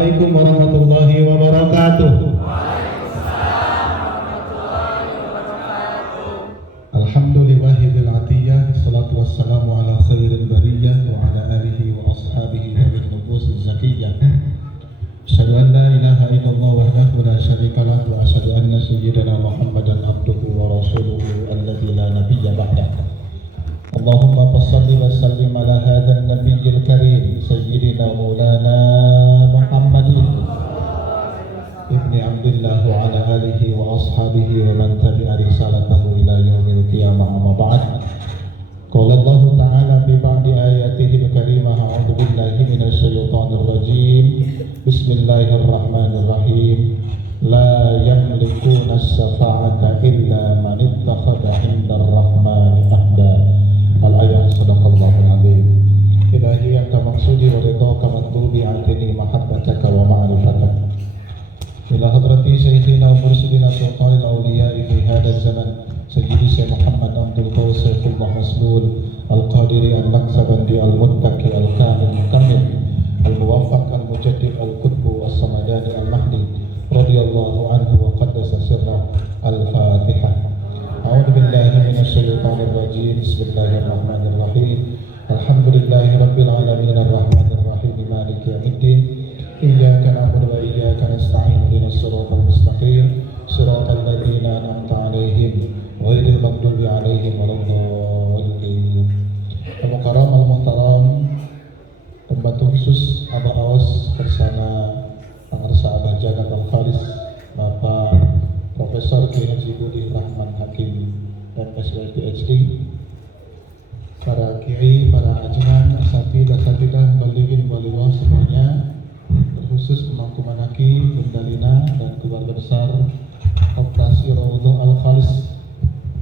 Assalamualaikum warahmatullahi wabarakatuh. Alhamdulillahil atiyah, salatu wassalamu ala khairil bariyah wa ala alihi wa ashabihi wa bin nufus zakiyah. Asyhadu an la ilaha illallah wahdahu la syarika lah wa asyhadu anna sayyidana Muhammadan abduhu wa rasuluhu alladzi la nabiyya ba'dah. Allahumma salli wa sallim ala hadzal nabiyyil karim sayyidina maulana Muhammadin ibni Abdillah wa ala alihi wa ashabihi wa man tabi'a risalatahu ila yaumil qiyamah amma ba'd. Qala Allah ta'ala fi ba'di ayatihi al-karimah a'udzu billahi minasy syaithanir rajim. Bismillahirrahmanirrahim. La yamlikuna as-safa'ata illa man ittakhadha 'inda ar-rahmani ahda. Al-ayah sadaqallahul azim. Ilahi anta maqsudi wa ridhaka matlubi atini mahabbataka wa ma'rifataka. Ila hadrati sayyidina wa mursidina sultanil awliya'i fi hadha zaman sayyidi Syekh Muhammad Abdul Qaus Saifullah Maslul Al-Qadiri Al-Naqsabandi Al-Muttaqi Al-Kamil Mukammil Al-Muwaffaq Al-Mujaddid Al-Qutbu As-Samadani Al-Mahdi radhiyallahu anhu wa qaddasa sirra. Al-Fatihah. A'udzu billahi minasy syaithanir rajim. Bismillahirrahmanirrahim. Alhamdulillahi rabbil alamin arrahmanir rahim maliki yaumiddin. Iyyaka na'budu wa iyyaka nasta'in ihdinas siratal mustaqim siratal ladzina an'amta 'alaihim ghairil maghdubi 'alaihim waladdallin. Al-Mukarram al-Muhtaram, pembantu khusus Abah Awas bersama Pengarsa Abah Jagat Al-Khalis Bapak Profesor Kiai Haji Budi Rahman Hakim dan PhD, para kiai, para ajunan, asatidah, balighin, waliwah semuanya, terkhusus pemangku manaki, Bundalina dan keluarga besar Operasi Raudhah Al-Khalis.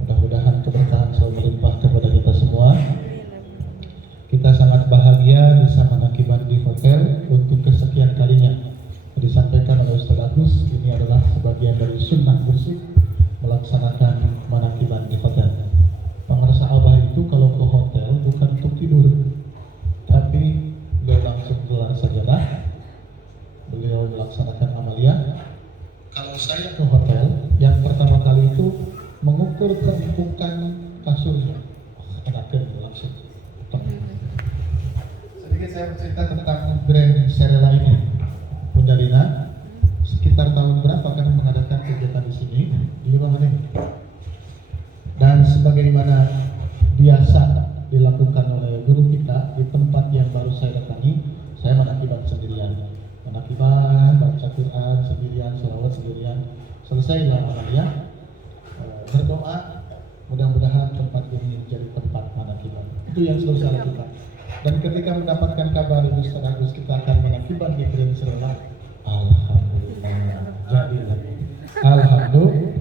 Mudah-mudahan keberkahan selalu melimpah kepada kita semua. Kita sangat bahagia bisa manakiban di hotel untuk kesekian kalinya. Disampaikan oleh Ustaz Agus, ini adalah sebagian dari sunnah bersih melaksanakan manakiban di hotel. Pengarsa Abah itu kalau ke hotel bukan untuk tidur, tapi beliau langsung keluar sajadah, beliau melaksanakan amalia. Kalau saya ke hotel, yang pertama kali itu mengukur keempukan kasurnya. Enaknya langsung. Sedikit saya bercerita tentang brand Serela ini. Bundalina sekitar tahun berapa kan mengadakan kegiatan di sini di ruangan ini, dan sebagaimana biasa dilakukan oleh guru kita di tempat yang baru saya datangi, saya manakiban sendirian, baca Quran sendirian, sholawat sendirian. Selesailah amalia, berdoa, mudah-mudahan tempat ini menjadi tempat manakiban. Itu yang selalu saya lakukan. Dan ketika mendapatkan kabar dari Ustaz Agus kita akan manakiban di Grand Serela, alhamdulillah jadilah. Alhamdulillah.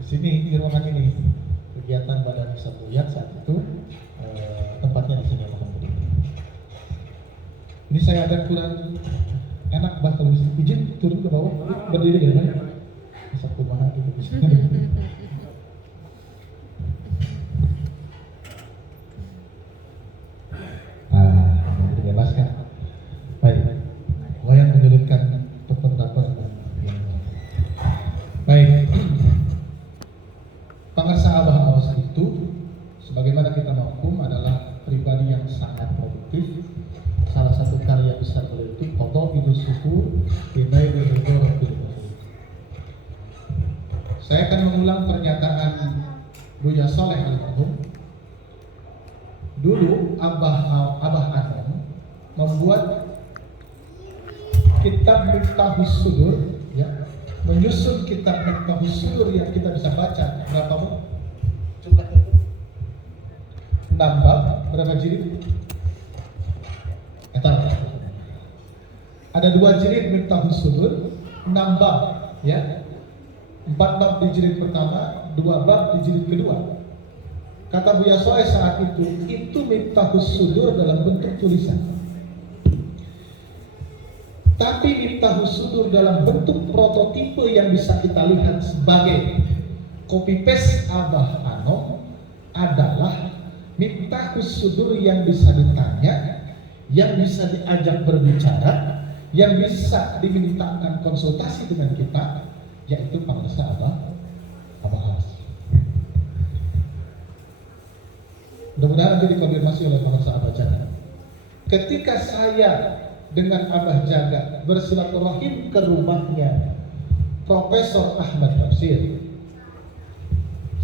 Di sini di ruangan ini kegiatan Badan Kesatuan saat itu tempatnya di sini, alhamdulillah. Ini saya ada kurang enak banget kalau izin turun ke bawah, berdiri ya kan? Bisa kumaha gitu. Bebaskan. Baik. Yang menyulitkan fotografer. Baik. Pengarsa Abah Awas itu, sebagaimana kita maklum, adalah pribadi yang sangat produktif. Salah satu karya besar beliau itu Qadha'ul Syukur Binailil Ridha. Saya akan mengulang pernyataan Buya Saleh almarhum. Dulu Abah Anom membuat kitab Miftahus Sudur, ya, menyusun kitab Miftahus Sudur yang kita bisa baca. Berapa bu? Jumlahnya itu 6 bab, berapa jilid? Ada 2 jilid Miftahus Sudur, 6 bab, ya. 4 bab di jilid pertama, 2 bab di jilid kedua. Kata Buya Saleh saat itu Miftahus Sudur dalam bentuk tulisan. Tapi Miftahus Sudur dalam bentuk prototipe yang bisa kita lihat sebagai copy paste Abah Anom adalah Miftahus Sudur yang bisa ditanya, yang bisa diajak berbicara, yang bisa dimintakan konsultasi dengan kita, yaitu pengarsa Abah As. Mudah-mudahan nanti dikonfirmasi oleh pengarsa Abah Jaga. Ketika saya dengan Abah Jaga bersilaturahim ke rumahnya Profesor Ahmad Tafsir,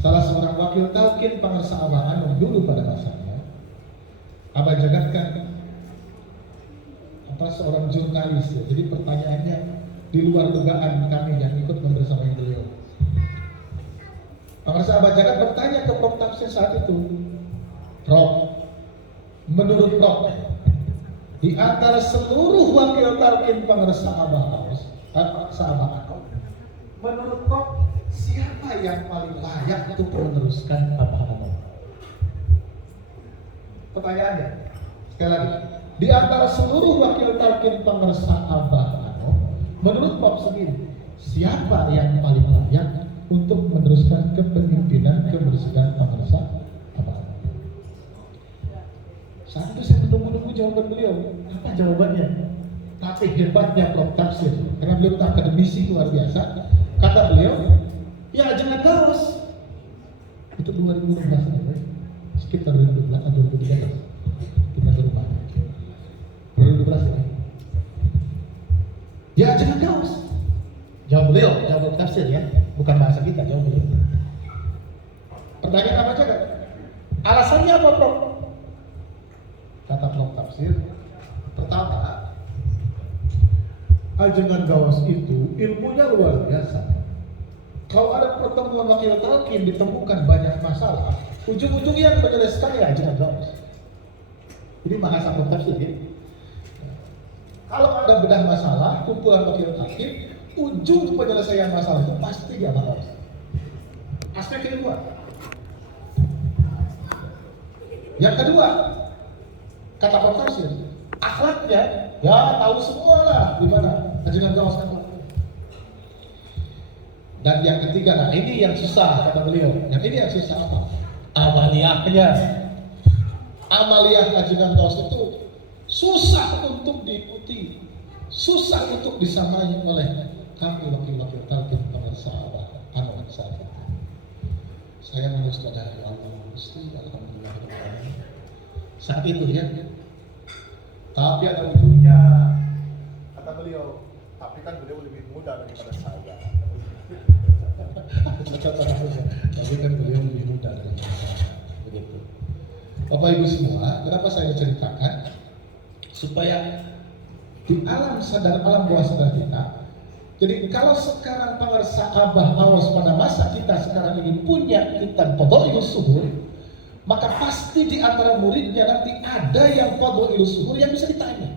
salah seorang wakil talqin pengarsa Abah Anum dulu pada masanya, Abah Jaga kan seorang jurnalis ya. Jadi pertanyaannya di luar dugaan kami yang ikut membersamai beliau. Pengarsa Abah Jaga bertanya ke Prof Tafsir saat itu, Prof, menurut Prof, di antara seluruh wakil talqin pengarsa Abah Anum, menurut Prof, siapa yang paling layak untuk meneruskan Abah Anum? Pertanyaannya, sekali lagi, di antara seluruh wakil talqin pengarsa Abah Anum, menurut Prof sendiri, siapa yang paling layak untuk meneruskan kepemimpinan kebersihan pengarsa Abah Anum? Saat itu saya menunggu jawaban beliau. Apa jawabannya? Tapi hebatnya Prof Tafsir, karena beliau akademisi luar biasa. Kata beliau, ya jangan gaus. Itu 2016 ya, sekitar 2012 atau 2013 kita ke rumah. 2012 ya. Ya jangan gaus. Jawab beliau, jawab Tafsir ya, bukan bahasa kita, jawab beliau. Pertanyaan apa aja? Alasannya apa, Prof? Kata Prof Tafsir, pertama, ajengan gawas itu ilmunya luar biasa. Kalau ada pertemuan wakil talqin ditemukan banyak masalah, ujung-ujungnya yang menyelesaikan ya ajengan gawas. Jadi bahasa Prof Tafsir ya. Kalau ada bedah masalah, kumpulan wakil talqin, ujung penyelesaian masalah itu pasti dia gawas. Aspek kedua. Yang kedua, kata Prof Tafsir, akhlaknya ya tahu semua lah gimana ajengan gawas akhlak. Dan yang ketiga, nah ini yang susah kata beliau. Yang ini yang susah apa? Amaliyahnya. Amaliyah ajengan gawas itu susah untuk diikuti, susah untuk disamai oleh kami wakil-wakil talqin pengarsa Abah Anum saat itu. Saya menulis pada Allah Gusti, alhamdulillah saat itu ya. Tapi ada ujungnya, kata beliau, tapi kan beliau lebih muda daripada saya. Tapi kan beliau lebih muda daripada saya. Begitu. Bapak Ibu semua, kenapa saya ceritakan? Supaya di alam sadar, alam bawah sadar kita. Jadi kalau sekarang pengarsa Abah Awas pada masa kita sekarang ini punya kitab Fadhailus Zuhur, maka pasti di antara muridnya nanti ada yang Fadhailus Zuhur yang bisa ditanya,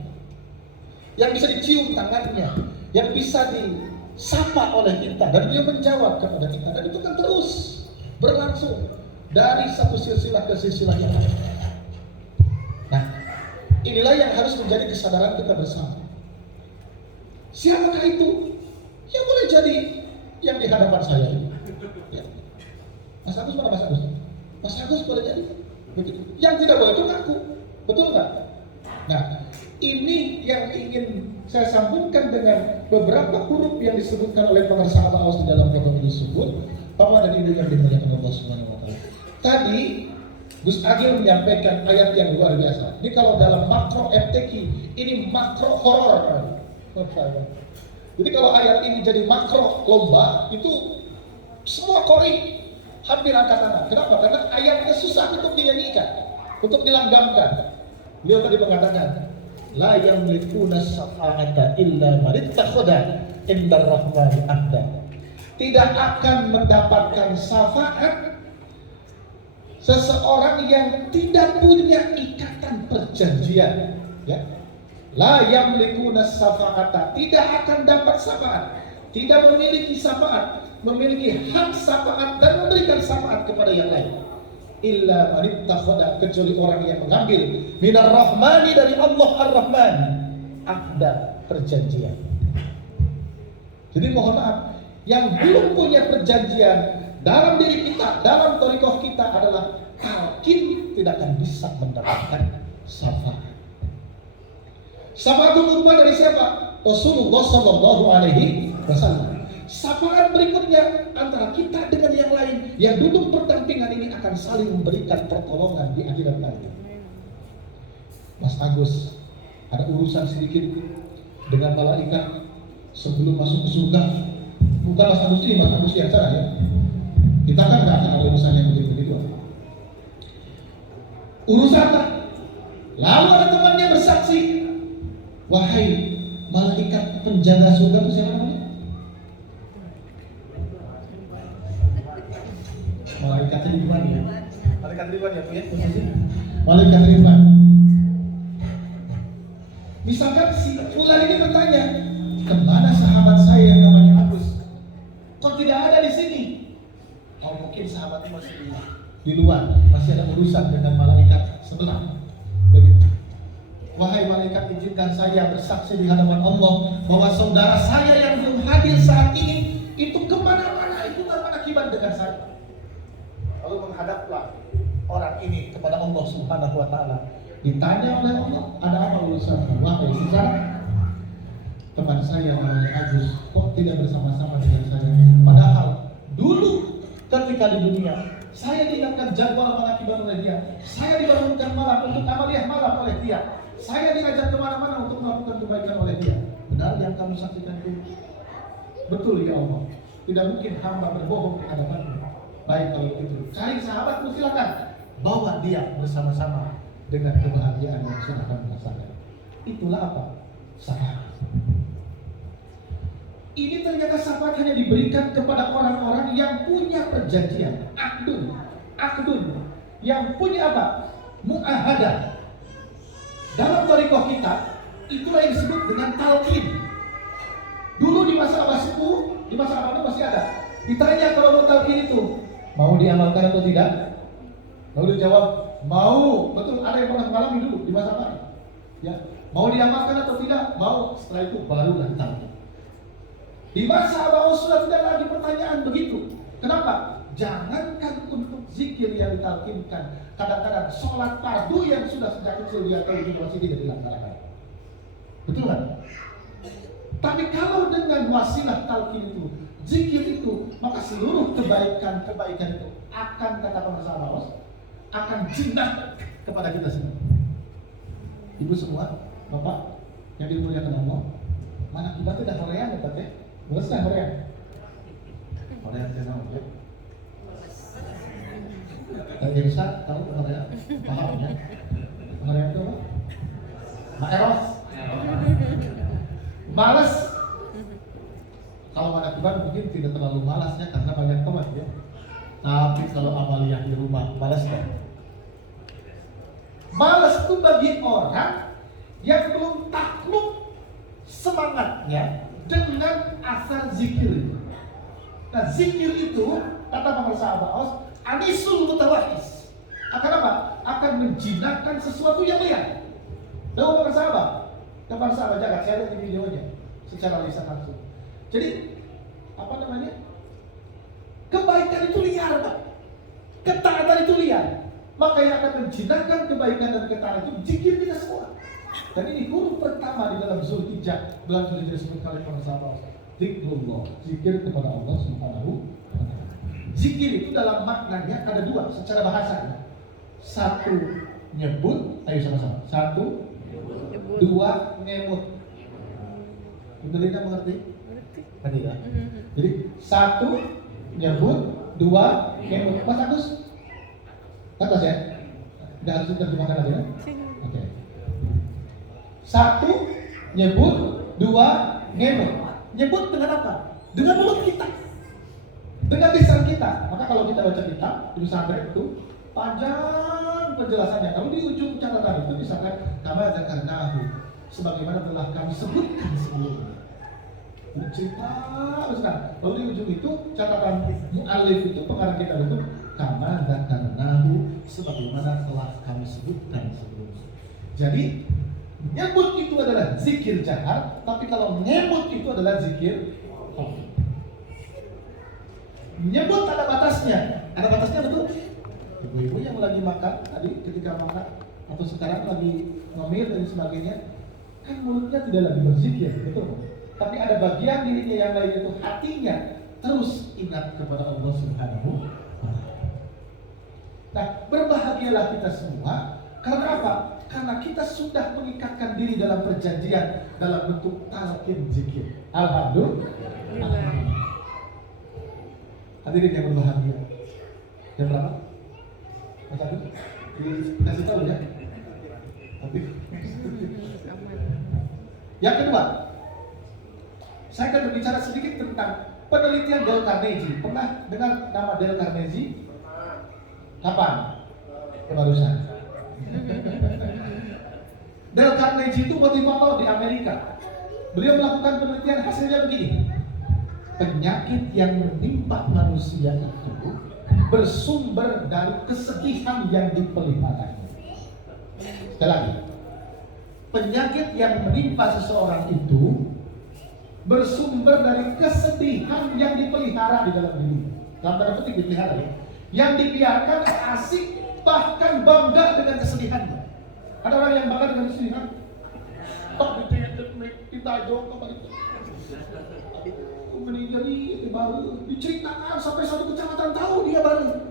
yang bisa dicium tangannya, yang bisa disapa oleh kita, dan dia menjawab kepada kita. Dan itu kan terus berlangsung dari satu silsilah ke silsilah yang lain. Nah, inilah yang harus menjadi kesadaran kita bersama. Siapakah itu? Yang boleh jadi yang di hadapan saya ini. Ya. Mas Agus mana Mas Agus? Mas Agus boleh jadi. Begitu. Yang tidak boleh itu ngaku. Betul nggak? Nah, ini yang ingin saya sambungkan dengan beberapa huruf yang disebutkan oleh pengarsa Abah Awas di dalam Fadhailus Zuhur, bahwa ada ide yang dimuliakan Allah Subhanahu wa taala. Tadi Gus Agil menyampaikan ayat yang luar biasa. Ini kalau dalam makro FTQ, ini makro horor. Jadi kalau ayat ini jadi makro lomba, itu semua kori hampir angkat tangan. Kenapa? Karena ayatnya susah untuk dinyanyikan, untuk dilanggamkan. Beliau tadi mengatakan, la yamlikuna syafa'ata illa man ittakhadha indar rahmani ahda. Tidak akan mendapatkan syafaat seseorang yang tidak punya ikatan perjanjian, ya. La yamlikuna syafa'ata, tidak akan dapat syafaat, tidak memiliki syafaat, memiliki hak syafaat dan memberikan syafaat kepada yang lain. Illa man ittakhadha, kecuali orang yang mengambil minar rahmani, dari Allah ar-Rahman, ahda, perjanjian. Jadi mohon maaf, yang belum punya perjanjian dalam diri kita, dalam thariqah kita adalah talqin, tidak akan bisa mendapatkan syafaat. Syafaat umumnya dari siapa? Rasulullah Sallallahu Alaihi Wasallam. Syafaat berikutnya antara kita dengan yang lain yang duduk berdampingan ini akan saling memberikan pertolongan di akhirat nanti. Mas Agus, ada urusan sedikit dengan malaikat sebelum masuk ke surga. Bukan Mas Agus ini, Mas Agus yang sana ya. Kita kan nggak akan ada urusan yang begitu-begitu. Urusan lah. Lalu ada temannya bersaksi, wahai malaikat penjaga surga itu siapa namanya? Malaikat Ridwan ya. Malaikat Ridwan ya, Bu ya. Malaikat Ridwan. Misalkan si Fulan ini bertanya, kemana sahabat saya yang namanya Agus? Kok tidak ada di sini? Oh, mungkin sahabatnya masih di luar, masih ada urusan dengan malaikat sebelah. Begitu. Wahai malaikat, izinkan saya bersaksi di hadapan Allah bahwa saudara saya yang belum hadir saat ini itu kemana-mana itu tanpa akibat dengan saya. Lalu menghadaplah orang ini kepada Allah Subhanahu Wa Taala. Ditanya oleh Allah, ada apa urusan? Wahai sesara, teman saya namanya Agus, kok tidak bersama-sama dengan saya? Padahal dulu ketika di dunia saya diingatkan jadwal mengakibat oleh dia, saya dibangunkan malam untuk amaliyah malam oleh dia, saya diajak kemana-mana untuk melakukan kebaikan oleh dia. Benar yang kamu saksikan itu? Betul ya Allah. Tidak mungkin hamba berbohong di hadapanmu. Baik kalau begitu, cari sahabatmu silakan, bawa dia bersama-sama dengan kebahagiaan yang sudah kamu rasakan. Itulah apa? Syafaat. Ini ternyata syafaat hanya diberikan kepada orang-orang yang punya perjanjian, akdun, yang punya apa? Mu'ahadah. Dalam thariqah kita, itulah yang disebut dengan talqin. Dulu di masa Abbasiku, di masa Abbasiku masih ada. Ditanya kalau mau talqin itu, mau diamalkan atau tidak? Lalu dijawab, mau. Betul, ada yang pernah mengalami dulu di masa apa? Ya, mau diamalkan atau tidak? Mau. Setelah itu barulah talqin. Di masa Abbas sudah tidak lagi pertanyaan begitu. Kenapa? Jangankan untuk zikir yang ditalkinkan, kadang-kadang sholat fardu yang sudah sejak kecil dia tahu juga masih tidak dilaksanakan. Betul kan? Tapi kalau dengan wasilah talqin itu, zikir itu, maka seluruh kebaikan itu akan, kata Rasul Abbas, akan jinak kepada kita semua. Ibu semua, Bapak yang dimuliakan Allah, mana kita tidak horean ya Pak ya? Boleh sih horean? Horean kenal ya? Kayak Irsa, tahu horean? Paham ya? Horean itu apa? Maeros. Malas. Kalau anak kibar mungkin tidak terlalu malas ya, karena banyak teman ya. Tapi kalau amaliyah di rumah, malas kan? Malas itu bagi orang yang belum takluk semangatnya dengan asal zikir. Nah, zikir itu kata para sahabat, anisul mutawahis. Akan apa? Akan menjinakkan sesuatu yang liar. Tahu para sahabat jaga, saya lihat di videonya secara lisan langsung. Jadi apa namanya? Kebaikan itu liar, Pak. Ketaatan itu liar. Maka yang akan menjinakkan kebaikan dan ketaatan itu zikir kita semua. Dan ini huruf pertama di dalam Zulhijjah, bulan Zulhijjah disebut oleh para sahabat. Zikrullah, zikir kepada Allah Subhanahu wa Ta'ala. Zikir itu dalam maknanya ada dua secara bahasa. Satu nyebut, ayo sama-sama. Satu, dua ngemut. Ibu Lina mengerti? Mengerti ya? Jadi satu nyebut, dua ngemut. Mas Agus? Atas ya? Tidak harus diterjemahkan aja ya? Oke. Satu nyebut, dua ngemut. Nyebut dengan apa? Dengan mulut kita, dengan lisan kita. Maka kalau kita baca kitab di pesantren itu panjang penjelasannya. Kalau di ujung catatan itu misalkan kama dzakarnahu, sebagaimana telah kami sebutkan sebelumnya. Cerita besar. Lalu di ujung itu catatan mu'alif itu pengarang kitab itu kama dzakarnahu, sebagaimana telah kami sebutkan sebelumnya. Jadi nyebut itu adalah zikir jahar, tapi kalau ngemut itu adalah zikir khafi. Nyebut ada batasnya. Ada batasnya betul? Ibu-ibu yang lagi makan tadi ketika makan atau sekarang lagi ngemil dan sebagainya, kan mulutnya tidak lagi berzikir, betul? Tapi ada bagian dirinya yang lain itu hatinya terus ingat kepada Allah Subhanahu wa Ta'ala. Nah, berbahagialah kita semua. Karena apa? Karena kita sudah mengikatkan diri dalam perjanjian dalam bentuk talqin zikir. Alhamdulillah. Hadirin yang berbahagia. Jam berapa? Mas Agus? Dikasih tahu ya. Tapi yang kedua, saya akan berbicara sedikit tentang penelitian Dale Carnegie. Pernah dengar nama Dale Carnegie? Kapan? Barusan. Dale Carnegie itu motivator di Amerika. Beliau melakukan penelitian, hasilnya begini. Penyakit yang menimpa manusia itu bersumber dari kesedihan yang dipeliharanya. Sekali lagi, penyakit yang menimpa seseorang itu bersumber dari kesedihan yang dipelihara di dalam diri. Dalam tanda petik dipelihara ya. Yang dibiarkan asik, bahkan bangga dengan kesedihannya. Ada orang yang bangga dengan kesedihan. Tok kita joko balik. Menjadi baru diceritakan sampai satu kecamatan tahu dia baru.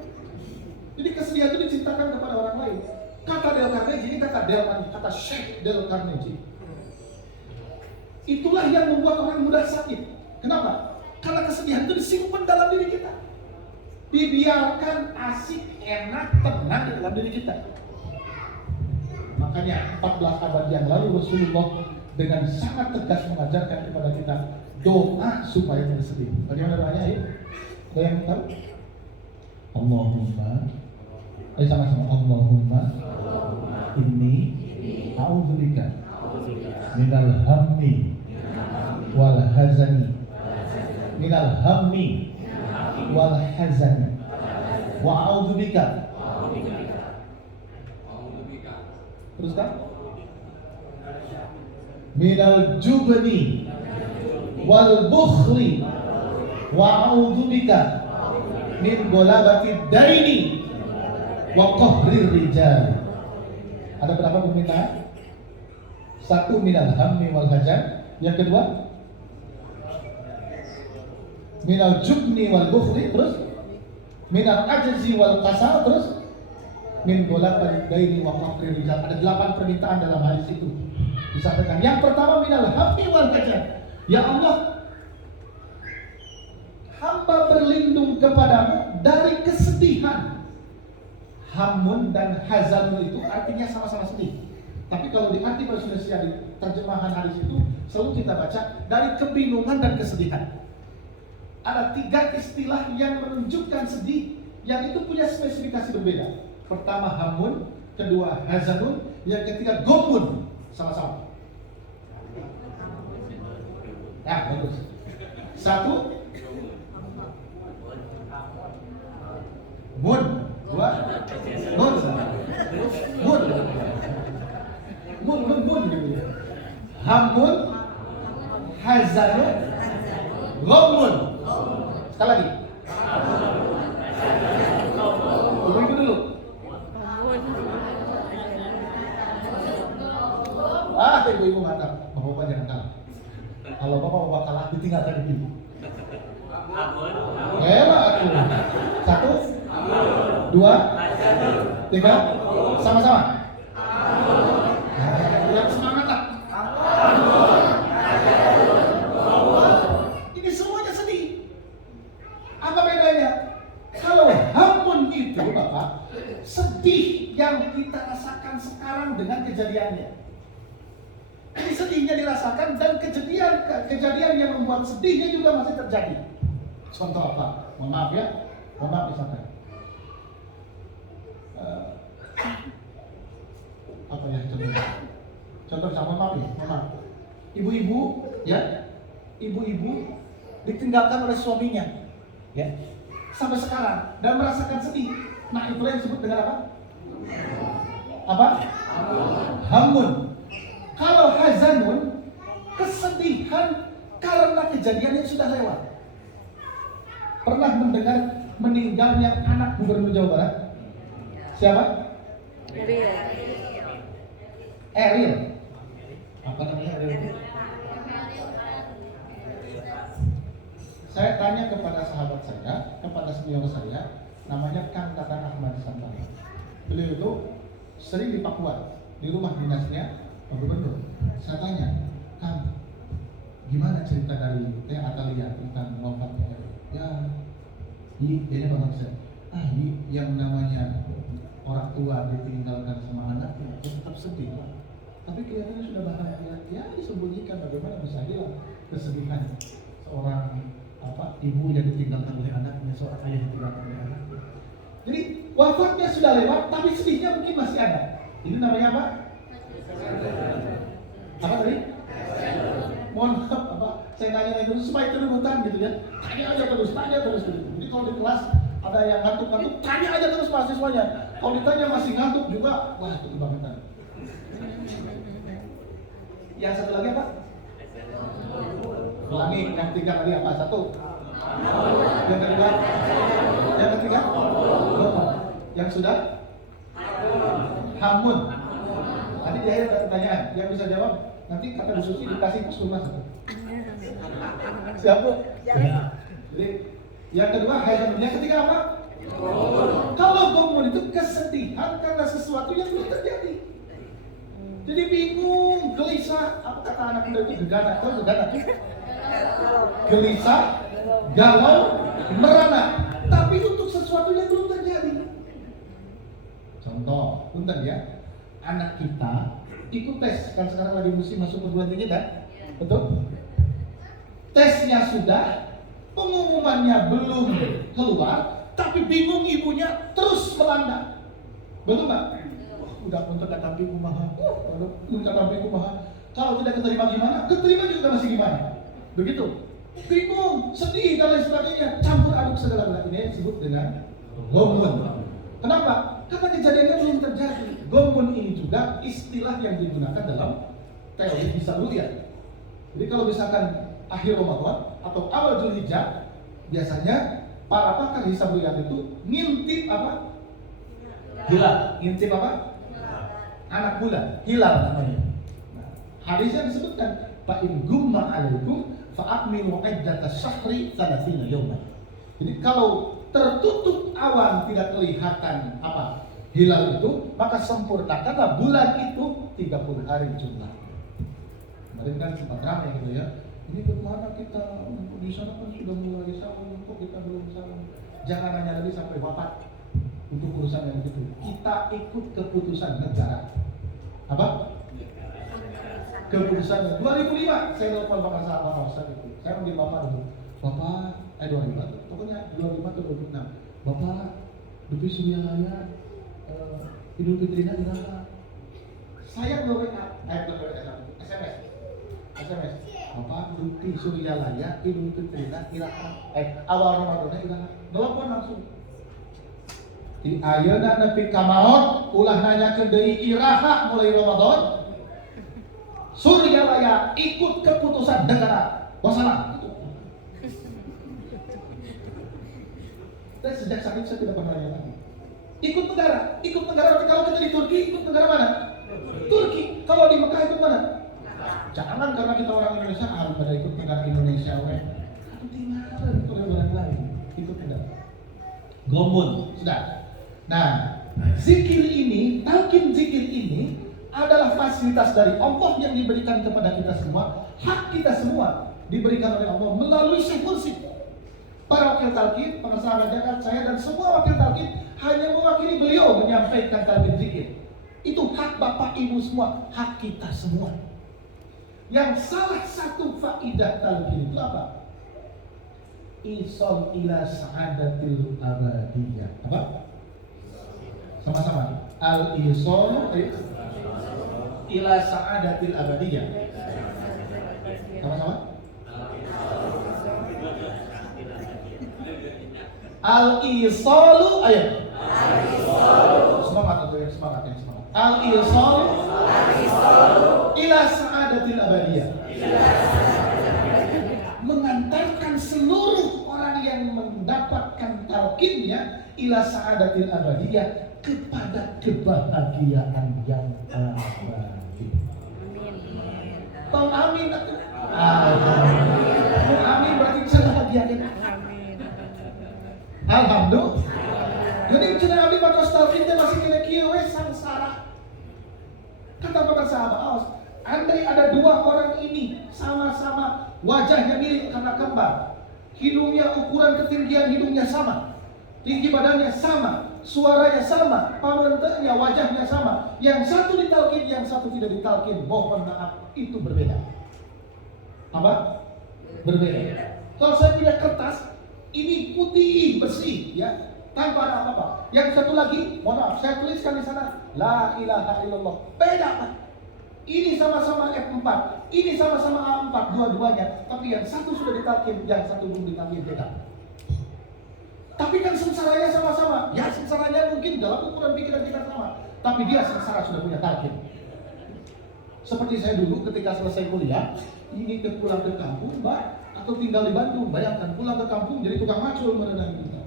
Jadi kesedihan itu diceritakan kepada orang lain. Kata Dale Carnegie, ini kata Sheikh Dale Carnegie. Itulah yang membuat orang mudah sakit. Kenapa? Karena kesedihan itu disimpan dalam diri kita. Dibiarkan asik, enak, tenang di dalam diri kita. Makanya 14 abad yang lalu Rasulullah dengan sangat tegas mengajarkan kepada kita doa supaya tidak sedih. Bagaimana doanya? Ayo, ada yang tahu? Allahumma, ayo sama-sama. Allahumma inni a'udzubika minal hammi wal hazani, minal hammi wal hazani, wa a'udzubika. Teruskan. Minal jubni wal bukhli wa a'udzubika min ghalabati daini wa qahrir rijal. Ada berapa permintaan? Satu, minal hammi wal hazan. Yang kedua, minal jubni wal bukhli. Terus minal ajzi wal kasal. Terus min ghalabati daini wa qahrir rijal. Ada 8 permintaan dalam hadis itu disampaikan. Yang pertama, minal hammi wal hazan. Ya Allah, hamba berlindung kepadamu dari kesedihan. Hamun dan hazan itu artinya sama-sama sedih. Tapi kalau di arti bahasa Indonesia di terjemahan hadis itu selalu kita baca dari kebingungan dan kesedihan. Ada 3 istilah yang menunjukkan sedih yang itu punya spesifikasi berbeda. Pertama hamun, kedua hazanun, yang ketiga gomun. Sama-sama. Ya, bagus. 1 mun, 2 mun gitu ya. Hamun, hazanun, gomun. Sekali lagi. Ibu dulu. Ibu nggak tahu. Bapak jangan kalah. Kalau bapak kalah ditinggalkan ibu. Elah aku. 1, 2, 3, sama-sama. Yang semangat lah. Ini semuanya sedih. Apa bedanya? Kalau hamun itu Bapak, sedih yang kita rasakan sekarang dengan kejadiannya. Ini sedihnya dirasakan dan kejadian yang membuat sedihnya juga masih terjadi. Contoh apa? Mohon maaf ya, misalkan apa ya contoh sama maaf. Ibu-ibu ya, ditinggalkan oleh suaminya, ya, sampai sekarang dan merasakan sedih. Nah, itulah yang disebut dengan apa? Hamun. Kalau hazanun, kesedihan karena kejadian yang sudah lewat. Pernah mendengar meninggalnya anak gubernur Jawa Barat? Siapa? Ariel. Apa namanya? Saya tanya kepada sahabat saya, kepada senior saya, namanya Kang Tatang Ahmad Santana. Beliau itu sering di Papua, di rumah dinasnya Pak Gubernur. Saya tanya, Kang, gimana cerita dari Teh Atalia tentang wafatnya? Ya, ini bang saya. Yang namanya orang tua ditinggalkan sama anaknya, ya tetap sedih lah. Tapi kelihatannya sudah bahagia. Ya disembunyikan, bagaimana bisa hilang kesedihan seorang ibu yang ditinggalkan oleh anaknya, seorang ayah yang ditinggalkan oleh anaknya. Jadi wafatnya sudah lewat, tapi sedihnya mungkin masih ada. Ini namanya apa? Apa tadi? Mohon maaf, saya nanya dulu supaya kerubutan gitu ya. Tanya aja terus gitu. Jadi kalau di kelas ada yang ngantuk-ngantuk, tanya aja terus mahasiswanya. Kalau ditanya masih ngantuk juga, wah itu kebangetan. Yang satu lagi apa? Ulangi, yang ketiga tadi apa? Satu. Yang ketiga? Yang sudah? Hamun. Tadi di akhir ada pertanyaan, yang bisa jawab nanti kata Bu Susi dikasih puskesmas. Siapa? Jadi yang kedua hamun. Yang ketiga apa? Kalau gomun itu kesedihan karena sesuatu yang belum terjadi. Jadi bingung, gelisah. Apa kata anak muda itu? Gegana. Tahu gegana? Gelisah, galau, merana. Tapi untuk sesuatu yang belum terjadi. Contoh, punten ya. Anak kita ikut tes, kan sekarang lagi musim masuk perguruan tinggi kan? Betul? Tesnya sudah, pengumumannya belum keluar, tapi bingung ibunya terus melanda. Betul nggak? Udah pun terkata bingung maha, kalau tidak keterima gimana? Keterima juga masih gimana? Begitu? Bingung, sedih dan lain sebagainya, campur aduk segala-galanya. Ini disebut dengan gomun. Kenapa? Karena kejadiannya belum terjadi. Gomun ini juga istilah yang digunakan dalam teori Hisaburiat. Jadi kalau misalkan akhir Ramadan atau awal Zulhijjah, biasanya para pakar Hisaburiat itu ngintip apa? Hilal. Ngintip apa? Anak bulan, hilal namanya. Nah, hadisnya disebutkan, fa in gumma alaikum fa akmilu iddatas syahri 30 yawman. Jadi kalau tertutup awan tidak kelihatan apa? Hilal itu, maka sempurnakanlah bulan itu 30 hari jumlah. Kemarin kan sempat ramai gitu ya. Ini bagaimana kita di sana kan sudah mulai sahur, kok kita belum sahur? Jangan hanya lagi sampai wafat untuk urusan yang begitu. Kita ikut keputusan negara. Apa? Keputusan 2005. Saya telepon Bapak Ustaz itu. Saya panggil Bapak dulu. Bapak, 2005. Pokoknya 25 ke 26. Bapak, Dupi Suryalaya Idul Fitrinya gimana? Saya SMS. Bapak, Dupi Suryalaya Idul Fitrinya iraha. Awal Ramadannya iraha. Telepon langsung. Di ayeuna nepi ka maot ulah nanyakeun deui iraha mulai Ramadan. Suryalaya ikut keputusan negara. Wassalam. Dan sejak saat itu saya tidak pernah nanya lagi. Ikut negara berarti kalau kita di Turki ikut negara mana? Turki. Kalau di Mekah ikut mana? Jangan karena kita orang Indonesia pada ikut negara Indonesia tinggal ikut orang lain. Ikut negara. Gomun sudah. Nah, zikir ini, talqin zikir ini adalah fasilitas dari Allah yang diberikan kepada kita semua. Hak kita semua diberikan oleh Allah melalui Syekh Mursyid. Para wakil talqin, para sahabat jagat, saya dan semua wakil talqin hanya mewakili beliau menyampaikan talqin zikir. Itu hak Bapak Ibu semua, hak kita semua. Yang salah satu faidah talqin itu apa? Isol ila sa'adatil abadiyah. Apa? Sama-sama. Al-isol ila sa'adatil abadiyah. Sama-sama. Al-isalu ayo. Semangat tuh ya, semangat. Al-isalu ila sa'adatil abadiyah. Mengantarkan seluruh orang yang mendapatkan talqinnya ila sa'adatil abadiyah, kepada kebahagiaan yang abadi. Tong amin. Amin berarti cenah bagian. Alhamdulillah. Jadi cenah abdi matos tauhid teh masih kena kieu we sangsara. Kata para sahabat, andai ada dua orang ini sama-sama wajahnya mirip karena kembar, hidungnya ukuran ketinggian hidungnya sama, tinggi badannya sama, suaranya sama, pamenteknya wajahnya sama, yang satu ditalkin, yang satu tidak ditalkin, mohon maaf, itu berbeda. Apa? Berbeda. Kalau saya punya kertas, ini putih bersih, ya, tanpa ada apa-apa. Yang satu lagi, mohon maaf, saya tuliskan di sana, La ilaha illallah. Beda, Pak. Ini sama-sama F4, ini sama-sama A4, dua-duanya. Tapi yang satu sudah ditalkin, yang satu belum ditalkin, beda. Tapi kan sengsaranya sama-sama. Ya sengsaranya mungkin dalam ukuran pikiran kita sama, tapi dia sengsara sudah punya talkin. Seperti saya dulu ketika selesai kuliah, ini pulang ke kampung, Mbak, atau tinggal di Bandung. Bayangkan pulang ke kampung jadi tukang macul merenang kita.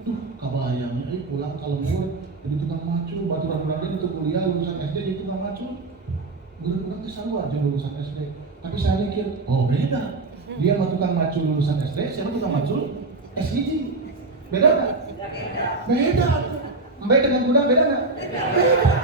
Aduh, kabayang, pulang kalau murid jadi tukang macul, baturan-baturan itu kuliah lulusan SD jadi tukang macul. Guru-guru itu selalu aja lulusan SD. Tapi saya mikir, oh beda. Dia mah tukang macul lulusan SD, siapa tukang macul? SIG. Beda nggak? Beda. Mbak dengan kuda beda nggak? Beda.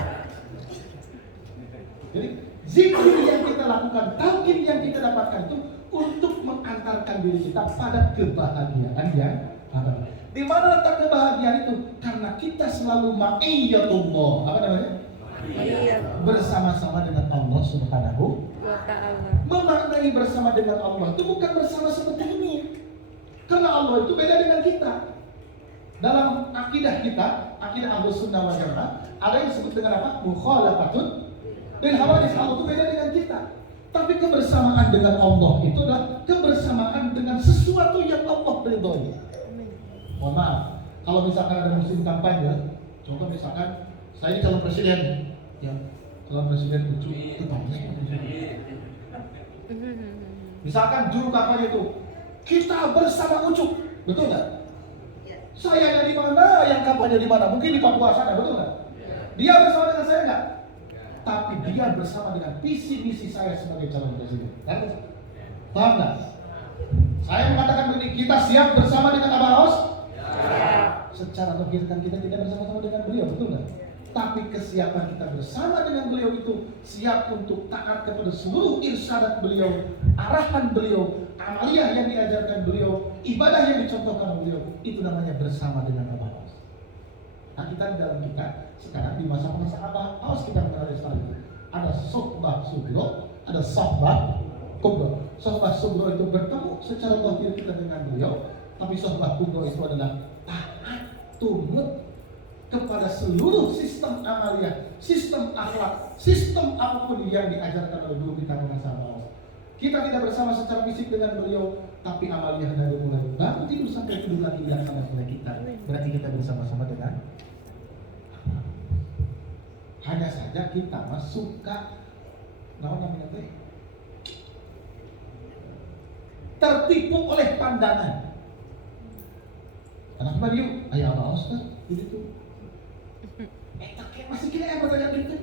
Jadi zikir yang kita lakukan, talqin yang kita dapatkan itu untuk mengantarkan diri kita pada kebahagiaan yang abadi. Di mana letak kebahagiaan itu? Karena kita selalu ma'iyatullah. Apa namanya? Bersama-sama dengan Allah Subhanahu wa ta'ala. Memaknai bersama dengan Allah itu bukan bersama seperti ini. Karena Allah itu beda dengan kita. Dalam akidah kita, akidah Ahlus Sunnah wal Jamaah, ada yang disebut dengan apa? Mukhalafatun bil hawadits. Allah itu beda dengan kita. Tapi kebersamaan dengan Allah itu adalah kebersamaan dengan sesuatu yang Allah ridhoi. Mohon maaf, kalau misalkan ada musim kampanye, contoh misalkan saya ini calon presiden, ya calon presiden lucu, tetapnya misalkan juru kampanye itu kita bersama Ucup, betul nggak? Saya ada di mana, yang kampanye di mana? Mungkin di Papua sana, betul nggak? Dia bersama dengan saya nggak? Tapi dia bersama dengan visi misi saya sebagai calon presiden. Paham nggak? Saya mengatakan begini, kita siap bersama dengan Abah Haus. Secara logis kan kita tidak bersama-sama dengan beliau, betul nggak? Tapi kesiapan kita bersama dengan beliau itu siap untuk taat kepada seluruh irsyadat beliau, arahan beliau, amaliyah yang diajarkan beliau, ibadah yang dicontohkan beliau. Itu namanya bersama dengan Abah Haus. Nah, kita dalam kita sekarang di masa-masa Abah Haus kita mengenal istilah itu. Ada sohbah sugro, ada sohbah kubro. Sohbah sugro itu bertemu secara zahir kita dengan beliau, tapi sohbah kubro itu adalah taat tunduk kepada seluruh sistem amaliyah, sistem akhlak, sistem apapun yang diajarkan oleh guru kita masa Haus. Kita tidak bersama secara fisik dengan beliau, tapi amaliyah dari mulai bangun tidur sampai tidur lagi dilaksanakan oleh kita. Berarti kita bersama-sama dengan. Hanya saja kita suka namanya tertipu oleh pandangan. Anak Mario, ayah Abah Haus kan, gitu. Masih kira yang bertanya gitu.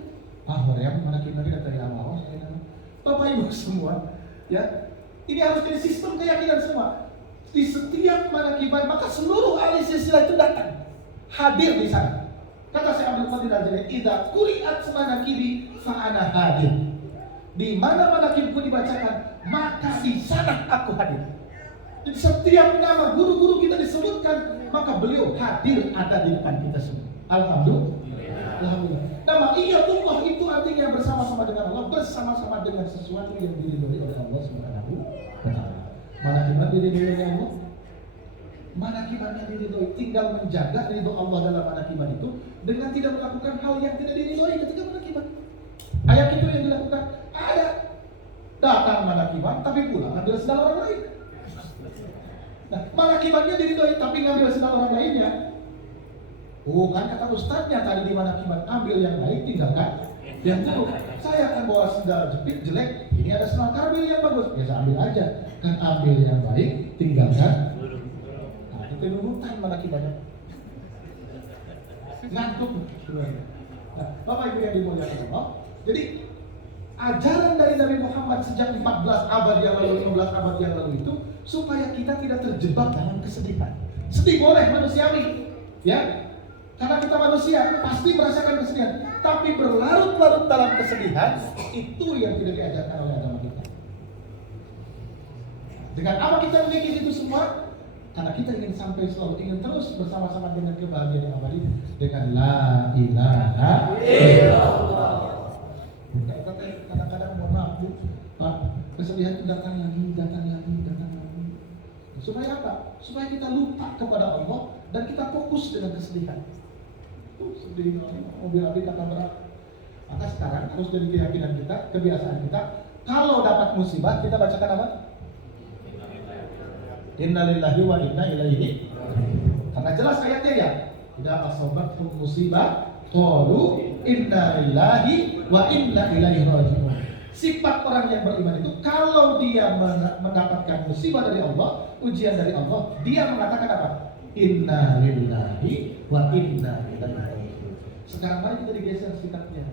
Mereka mana kita dari Abah Haus, Bapak Ibu semua, ya. Ini harus jadi sistem keyakinan semua. Di setiap manakiban, maka seluruh ahli silsilah itu datang, hadir di sana. Kata Syekh Abdul Qadir Al-Jailani, "Idza quri'at manakibi fa ana hadir." Di mana manakibku dibacakan, maka di sana aku hadir. Jadi setiap nama guru-guru kita disebutkan, maka beliau hadir ada di depan kita semua. Alhamdulillah. Alhamdulillah. Nama iyatullah itu artinya bersama-sama dengan Allah, bersama-sama dengan sesuatu yang diridhoi oleh Allah Subhanahu wa taala. Manakiban diridhoi oleh Allah. Manakibannya diridhoi, tinggal menjaga ridho Allah dalam manakiban itu dengan tidak melakukan hal yang tidak diridhoi ketika manakiban. Ayat itu yang dilakukan. Ada datang manakiban tapi pulang ambil sendal orang lain. Nah, manakibannya diridhoi tapi ngambil sendal orang lainnya. Kan kata ustadznya tadi di manakiban, ambil yang baik tinggalkan yang buruk. Saya akan bawa sendal jepit jelek, ini ada sendal karbil yang bagus, ya saya ambil aja. Kan ambil yang baik tinggalkan. Nah, itu nurutan manakibannya. Ngantuk. Nah, Bapak Ibu yang dimuliakan Allah. Jadi Ajaran dari Nabi Muhammad sejak 14 abad yang lalu, 15 abad yang lalu itu supaya kita tidak terjebak dalam kesedihan. Sedih boleh, manusiawi, ya. Karena kita manusia pasti merasakan kesedihan, tapi berlarut-larut dalam kesedihan itu yang tidak diajarkan oleh agama kita. Dengan apa kita memiliki itu semua? Karena kita ingin sampai selalu, ingin terus bersama-sama dengan kebahagiaan yang abadi dengan la ilaha illallah. Kadang-kadang mohon maaf Bu, Pak, kesedihan itu datang lagi. Supaya apa? Supaya kita lupa kepada Allah dan kita fokus dengan kesedihan. Sedih, mobil api kata berat. Maka sekarang harus dari keyakinan kita, kebiasaan kita, kalau dapat musibah kita bacakan apa? Innalillahi wa inna ilaihi. Karena jelas ayatnya ya. Idza asabatkum musibah qalu innalillahi wa inna ilaihi raji'un. Sifat orang yang beriman itu kalau dia mendapatkan musibah dari Allah, ujian dari Allah, dia mengatakan apa? Innalillahi wa inna ilaihi raji'un. Sekarang mari kita digeser sikapnya.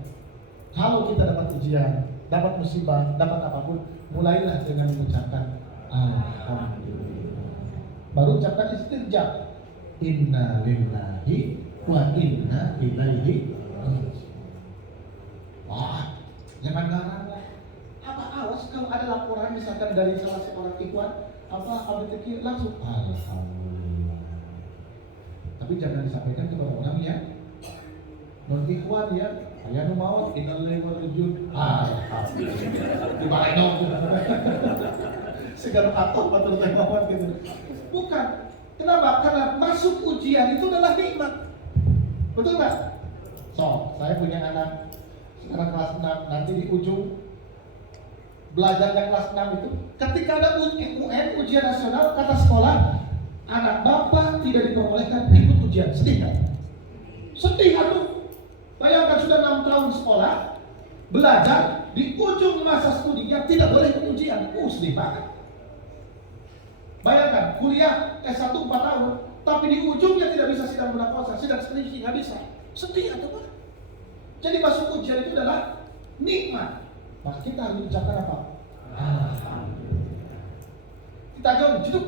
Kalau kita dapat ujian, dapat musibah, dapat apapun, mulailah dengan mengucapkan alhamdulillah. Baru ucapkan istirja. Innalillahi wa inna ilaihi raji'un. Wah, jangan garang. Apa awas kalau ada laporan misalkan dari salah seorang ikhwan ABTQ langsung alhamdulillah. Tapi jangan disampaikan kepada orang yang non ikhwan ya. Aya nu maot innalillahi wa rajiun. Alhamdulillah. Di balai nongku. Segala atau batur teh mawon gitu. Bukan. Kenapa? Karena masuk ujian itu adalah nikmat. Betul nggak? So, saya punya anak sekarang kelas 6, nanti di ujung belajarnya kelas 6 itu ketika ada UN ujian nasional, kata sekolah anak bapak tidak diperbolehkan ikut ujian. Sedih kan? Sedih atuh. Bayangkan sudah 6 tahun sekolah belajar, di ujung masa studinya tidak boleh ikut ujian. Sedih banget. Bayangkan kuliah S1 4 tahun tapi di ujungnya tidak bisa sidang munakasyah, sidang skripsi nggak bisa. Sedih atau apa? Jadi masuk ujian itu adalah nikmat. Maka kita harus mengucapkan apa? Kita jauh hidup.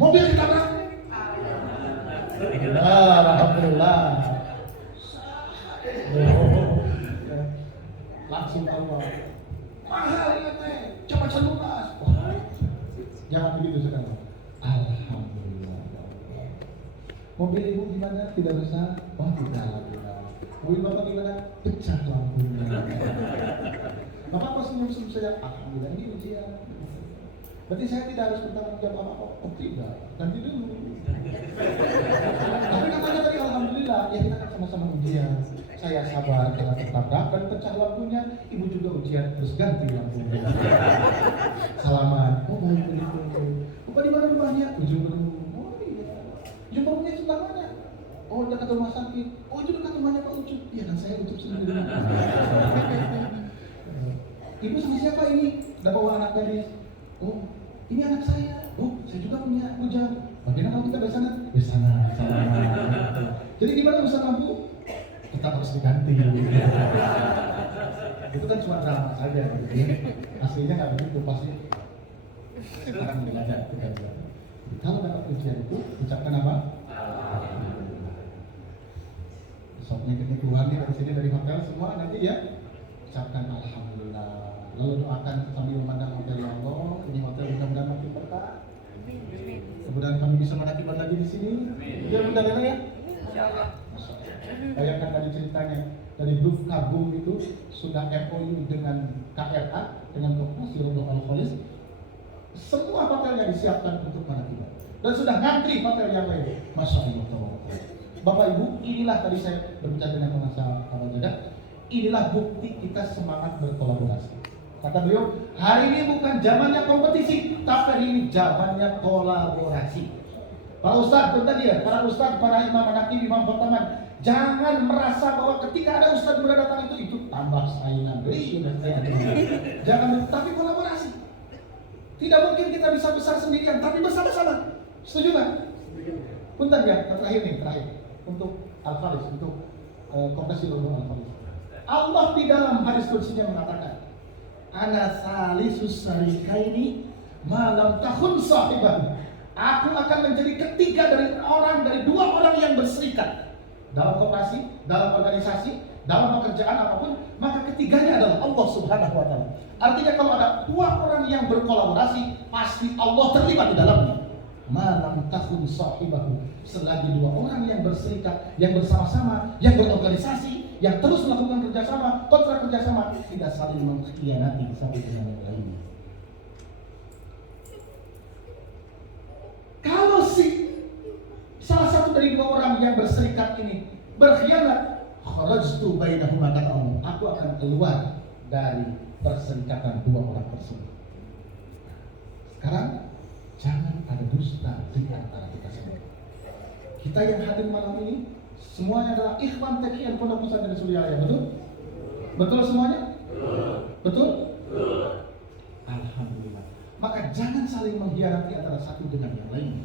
Mobil ditabrak. Alhamdulillah. Langsung Allah. Mahal ya teh. Coba lunas. Jangan begitu sekarang. Alhamdulillah. Mobil ibu gimana? Tidak rusak? Oh tidak alhamdulillah. Mobil bapak gimana? Pecah lampunya. Bapak pas senyum-senyum saja. Alhamdulillah ini ujian. Berarti saya tidak harus bertanggung jawab apa-apa? Oh tidak, nanti dulu. Tapi katanya tadi alhamdulillah, ya kita kan sama-sama ujian. Saya sabar karena tertabrak dan pecah lampunya. Ibu juga ujian, terus ganti lampunya. Salaman. Oh baik begitu. Bapak di mana rumahnya? Ujung Berung. Oh iya. Ujung Berungnya sebelah mana? Oh dekat rumah sakit. Oh itu dekat rumahnya Pak Ucup. Iya kan saya Ucup sendiri. Ibu sama siapa ini? Udah bawa anak gadis. Oh ini anak saya. Oh saya juga punya bujang. Bagaimana kalau kita bersana? Bersana. Jadi gimana urusan lampu? Tetap harus diganti. Itu kan cuma drama saja gitu ya. Aslinya nggak begitu pasti. Sekarang belajar kita belajar. Kalau dapat ujian itu ucapkan apa? Sopnya keluar nih dari sini dari hotel semua nanti ya ucapkan alhamdulillah. Lalu doakan sambil memandang hotel ya Allah, ini hotel mudah-mudahan makin berkah. Kemudian kami bisa mendakibat lagi di sini. Ya mudah-mudahan ya. Insyaallah. Bayangkan tadi ceritanya dari grup kagum itu sudah MOU dengan KRA dengan Koperasi Rondo Al-Khalis. Semua hotelnya disiapkan untuk mendakibat dan sudah ngantri hotel yang lain. Masya Allah. Bapak Ibu, inilah tadi saya berbicara dengan pengusaha Abang Jaga. Inilah bukti kita semangat berkolaborasi. Kata beliau, hari ini bukan zamannya kompetisi, tapi hari ini zamannya kolaborasi. Para ustadz, benar dia, para ustadz, para imam manaqib, imam khotaman, jangan merasa bahwa ketika ada ustadz muda datang itu tambah saingan. Jangan, tapi kolaborasi. Tidak mungkin kita bisa besar sendirian, tapi bersama-sama. Setuju nggak? Bentar ya, terakhir. Untuk Al-Khalis, untuk Koperasi Rodo Al-Faris. Allah di dalam hadis qudsinya mengatakan, ana salisus sarikaini malam tahun sahiban. Aku akan menjadi ketiga dari dua orang yang berserikat dalam koperasi, dalam organisasi, dalam pekerjaan apapun, maka ketiganya adalah Allah Subhanahu wa taala. Artinya kalau ada dua orang yang berkolaborasi, pasti Allah terlibat di dalamnya. Malam tahun sahibahu, selagi dua orang yang berserikat, yang bersama-sama, yang berorganisasi, yang terus melakukan kerjasama, kontrak kerjasama, tidak saling mengkhianati satu dengan yang lainnya. Kalau salah satu dari dua orang yang berserikat ini berkhianat, kharajtu bainahuma, kata Allah, aku akan keluar dari perserikatan dua orang tersebut. Sekarang jangan ada dusta di antara kita semua. Kita yang hadir malam ini semuanya adalah ikhwan taqiyan Pondok Pesantren Suryalaya, betul? Betul semuanya? Betul? Alhamdulillah. Maka jangan saling mengkhianati antara satu dengan yang lain.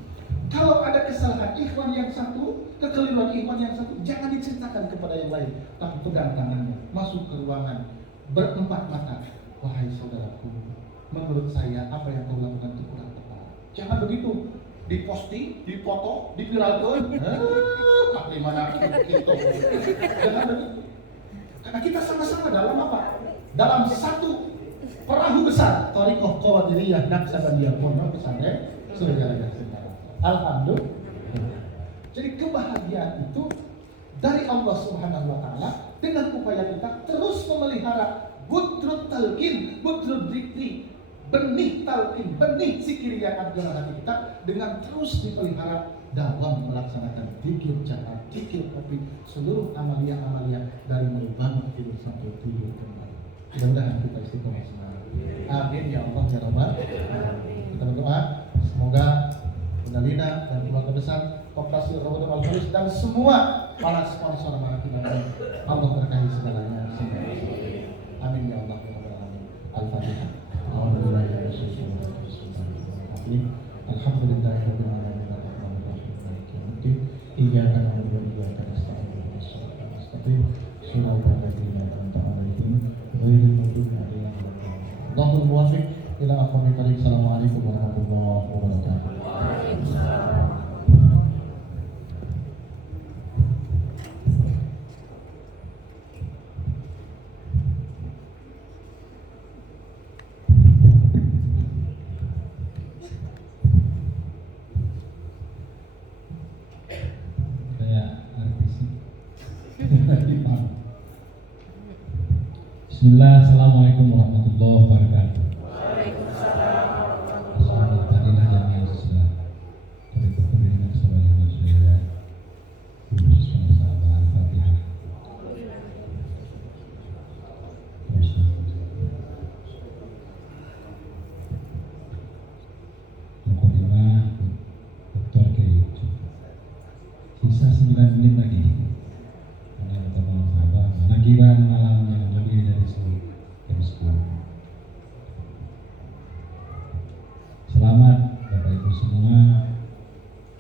Kalau ada kesalahan ikhwan yang satu, kekeliruan ikhwan yang satu, jangan diceritakan kepada yang lain, tapi pegang tangannya, masuk ke ruangan, berempat mata. Wahai saudaraku, menurut saya apa yang kau lakukan itu kurang tepat. Jangan begitu, diposting, dipoto, dipiralkan. Apa mana gitu. Jangan begitu. Karena kita sama-sama dalam apa? Dalam satu perahu besar. Thariqah Qawadiriyah Naqsabandiyah Pondok Pesantren Suryalaya. Alhamdulillah. Jadi kebahagiaan itu dari Allah Subhanahu wa taala dengan upaya kita terus memelihara budrut talqin, budrut dzikri, benih talqin, benih zikir yang ada dalam hati kita dengan terus dipelihara dalam melaksanakan dzikir jahat, dzikir kopi, seluruh amalia-amalia dari mulai bangun tidur sampai tidur kembali. Mudah-mudahan kita istiqomah semua. Amin ya Allah ya Rabbal alamin. Kita berdoa semoga Nalina dan keluarga besar Koperasi Rodo Al-Faris dan semua para sponsor mana kita Allah berkahi segalanya. Amin ya Allah ya Rabbal alamin. Al-Fatihah. Alhamdulillahirabbil alamin. Iyyaka na'budu wa iyyaka nasta'in. Shiratal ladzina an'amta 'alaihim ghairil maghdubi 'alaihim waladdallin. Allahul muwaffiq ila aqwamit thariq. Assalamualaikum warahmatullahi wabarakatuh. Bismillah, Assalamualaikum warahmatullahi wabarakatuh. Waalaikumsalam warahmatullahi Sisa 9 menit lagi. Nagiban malamnya lebih dari 10. Selamat Bapak Ibu semua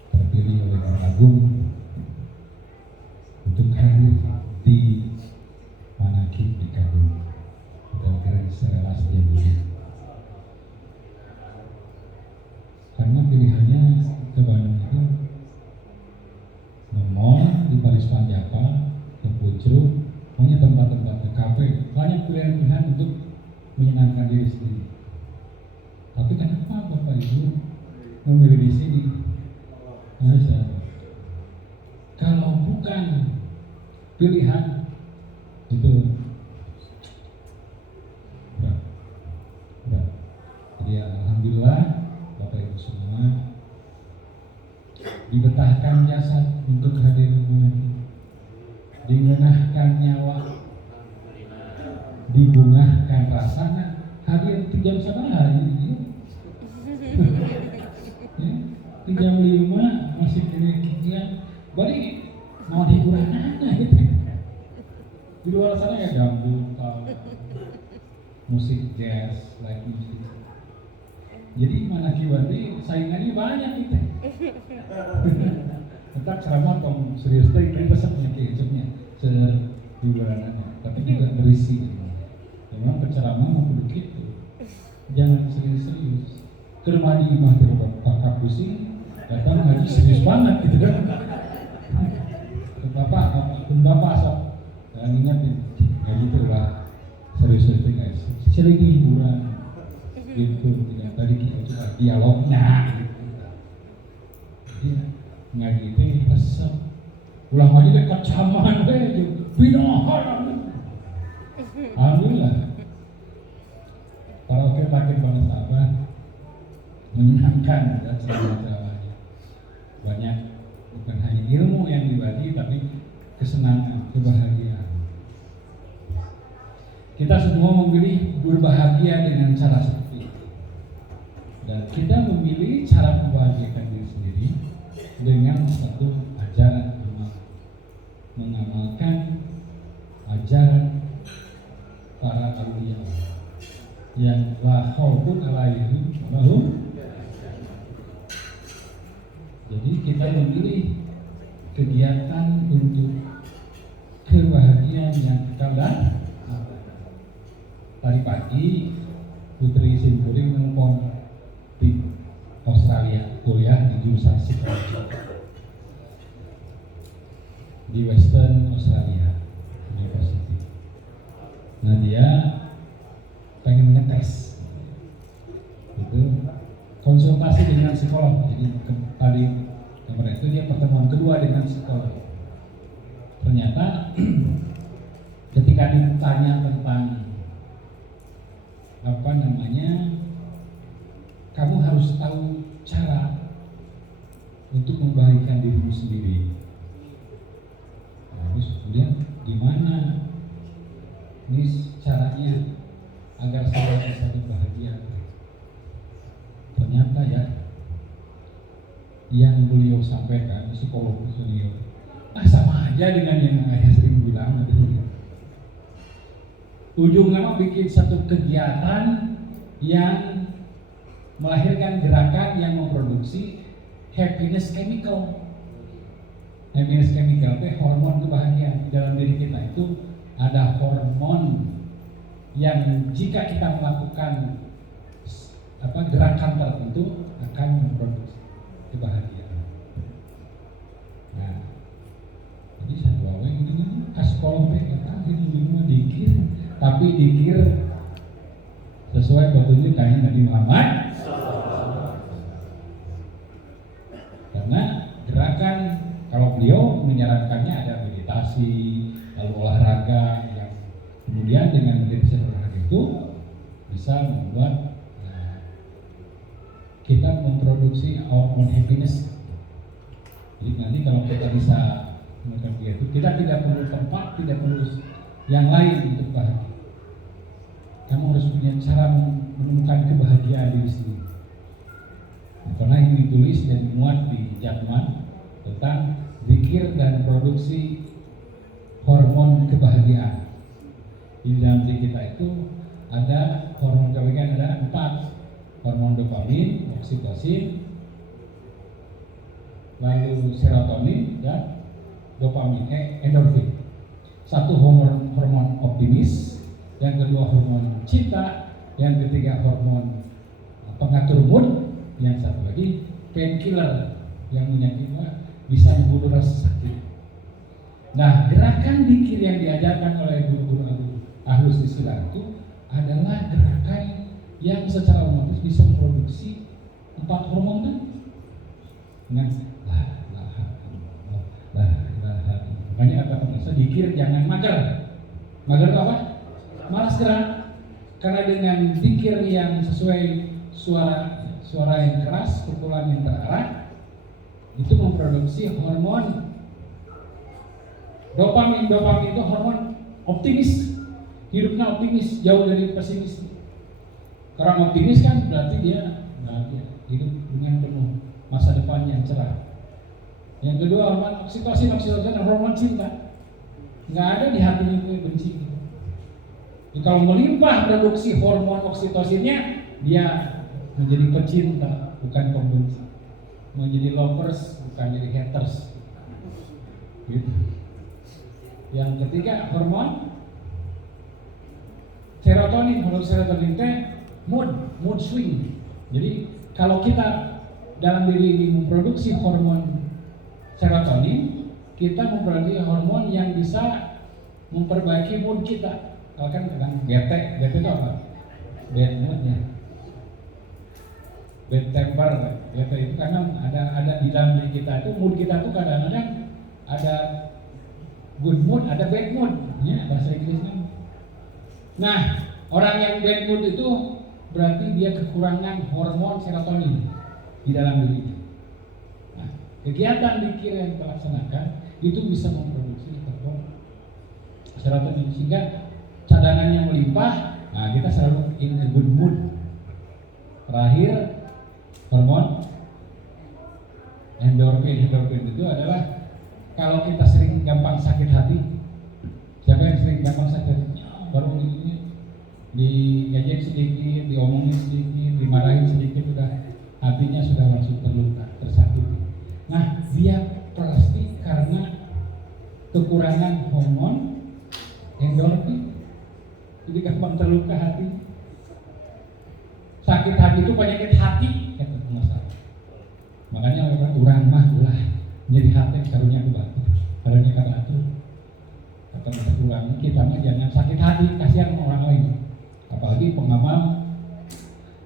terpilih oleh Pak Agung untuk hadir di Manaqib di Kadung dan relasi yang ini. Karena pilihannya ke Bandung itu Mall di Paris Panjapa, ke Pucuk, pokoknya tempat-tempat ke kafe, banyak pilihan-pilihan untuk menyenangkan diri sendiri. Tapi kenapa Bapak Ibu memilih di sini? Kalau bukan pilihan itu berat. Jadi alhamdulillah Bapak Ibu semua dibetahkan jasad untuk hadir mengaji, dingenahkan nyawa, dibungahkan rasanya hadir 3 jam sama hari ini. 3 jam 5 masih kira-kira balik mau hiburan aja gitu. Di luar sana ya gambut, musik jazz, live music. Jadi Manaqib saingannya banyak gitu. Tetap ceramah tong serius teh ini pesannya kecapnya. sehiburannya, tapi juga berisi. Memang penceramah mau begitu, jangan serius-serius. Ke rumah di imah Bapak pusing, datang ngaji serius banget gitu kan. Bapak asal ngingetin, nggak gitu lah, serius-serius guys. Sering hiburan, gitu. Tidak tadi kita coba dialognya, gitu. Dia ngaji itu resep. Ulang aja deh kecaman deh, binohar. Alhamdulillah. Para wakil pada sahabat menyenangkan dan ceramah-ceramahnya. Banyak bukan hanya ilmu yang dibagi, tapi kesenangan, kebahagiaan. Kita semua memilih berbahagia dengan cara seperti itu. Dan kita memilih cara membahagiakan diri sendiri dengan satu ajaran amal, mengamalkan ajaran para aulia yang la khaufun alaihim wa hum. Jadi kita memilih kegiatan untuk kebahagiaan yang kekal. Tadi pagi Putri Simpuri menelpon di Australia, kuliah di jurusan psikologi di Western Australia University. Nah dia pengen ngetes, itu konsultasi dengan psikolog. Jadi tadi kemarin itu dia pertemuan kedua dengan psikolog. Ternyata ketika ditanya tentang kamu harus tahu cara untuk membahagiakan dirimu sendiri. Terus kemudian gimana ini caranya agar saya bisa bahagia? Ternyata ya, yang beliau sampaikan psikolog beliau sama aja dengan yang saya sering bilang. Ujungnya mah bikin satu kegiatan yang melahirkan gerakan yang memproduksi happiness chemical. Happiness chemical itu hormon kebahagiaan. Dalam diri kita itu ada hormon yang jika kita melakukan gerakan tertentu akan memproduksi kebahagiaan. Nah, jadi satu awal ini sekolah mereka ini dikir, tapi dikir sesuai petunjuk Kanjeng Nabi Muhammad. Karena gerakan, kalau beliau menyarankannya ada meditasi, lalu olahraga, yang kemudian dengan meditasi olahraga itu bisa membuat kita memproduksi hormon happiness. Jadi nanti kalau kita bisa melakukan itu, kita tidak perlu tempat, tidak perlu yang lain untuk bahagia. Kamu harus punya cara menemukan kebahagiaan diri sendiri. Karena ini ditulis dan dimuat di Jatman tentang zikir dan produksi hormon kebahagiaan. Di dalam diri kita itu ada hormon kebahagiaan, ada 4. Hormon dopamin, oksitosin, lalu serotonin dan dopamin, endorfin. Satu hormon optimis, yang kedua hormon cinta, yang ketiga hormon pengatur mood, yang satu lagi painkiller yang menyakitkan bisa membunuh rasa sakit. Nah, gerakan zikir yang diajarkan oleh guru-guru Ahlus Islam itu adalah gerakan yang secara otomatis bisa memproduksi 4 hormon kan? Dengan makanya kata pemirsa, zikir jangan mager. Mager apa? Malas gerak. Karena dengan zikir yang sesuai suara yang keras, pukulan yang terarah, itu memproduksi hormon dopamin. Dopamin itu hormon optimis. Hidupnya optimis, jauh dari pesimis. Orang optimis kan berarti dia hidup dengan penuh masa depan yang cerah. Yang kedua hormon oksitosin hormon cinta. Nggak ada di hatinya itu benci. Jadi kalau melimpah produksi hormon oksitosinnya, dia menjadi pecinta, bukan pembenci. Menjadi lovers, bukan jadi haters. Gitu. Yang ketiga hormon serotonin. Hormon serotonin teh mood swing. Jadi kalau kita dalam diri ini memproduksi hormon serotonin, kita memproduksi hormon yang bisa memperbaiki mood kita. Kalau kan kadang bete itu apa? Bad moodnya, bad temper. Bete itu karena ada di dalam diri kita itu, mood kita tuh kadang-kadang ada good mood, ada bad mood, ya bahasa Inggrisnya. Nah, orang yang bad mood itu berarti dia kekurangan hormon serotonin di dalam dirinya. Nah, kegiatan zikir yang kita laksanakan itu bisa memproduksi hormon serotonin sehingga cadangannya melimpah. Nah, kita selalu in a good mood. Terakhir, hormon endorfin. Endorfin itu adalah kalau kita sering gampang sakit hati. Siapa yang sering gampang sakit hati? Baru ini diejek sedikit, diomongin sedikit, dimarahin sedikit, udah hatinya sudah langsung terluka, tersakiti. Nah, dia pasti karena kekurangan hormon endorfin. Jadi gampang terluka hati. Sakit hati itu penyakit hati, kata pengusaha. Makanya orang mah lah nyeri hati karunya ke batu, karunya ke batu. Kata orang kita mah jangan sakit hati, kasihan sama orang lain. Apalagi pengamal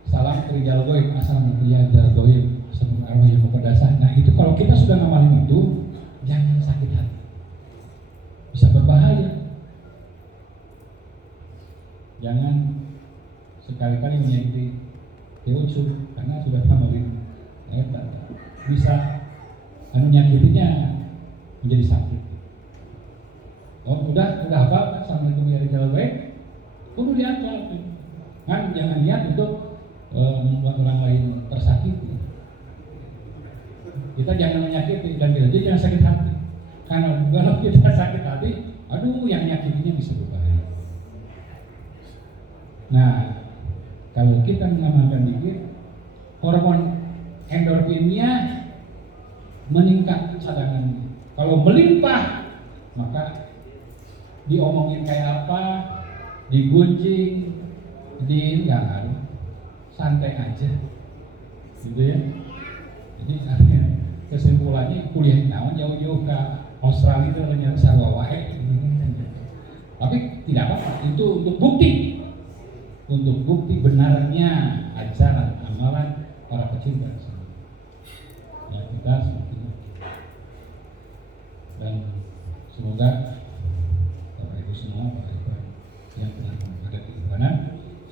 salam rijal goib, asal rijal goib, asal arwah yang berdasar. Nah itu kalau kita sudah ngamalin itu, jangan sakit hati, bisa berbahaya. Jangan sekali-kali menyakiti Teocu karena sudah ngamalin, bisa nyakitinya menjadi sakit. Oh udah apa? Assalamualaikum ya rijal goib. Kudu diatur, kan jangan niat untuk membuat orang lain tersakiti. Kita jangan menyakiti dan kita jangan sakit hati. Karena kalau kita sakit hati, aduh yang nyakitinya bisa berbahaya. Nah, kalau kita mengamalkan zikir, hormon endorfinnya meningkat cadangannya. Kalau melimpah, maka diomongin kayak apa, digunjing, santai aja, gitu ya. Jadi artinya kesimpulannya kuliah naon jauh-jauh ke Australia itu ternyata sarwa wae. Tapi tidak apa-apa, itu untuk bukti benarnya ajaran amalan para pecinta. Ya kita seperti itu. Dan semoga Bapak Ibu semua, Bapak Ibu yang pernah ada di sana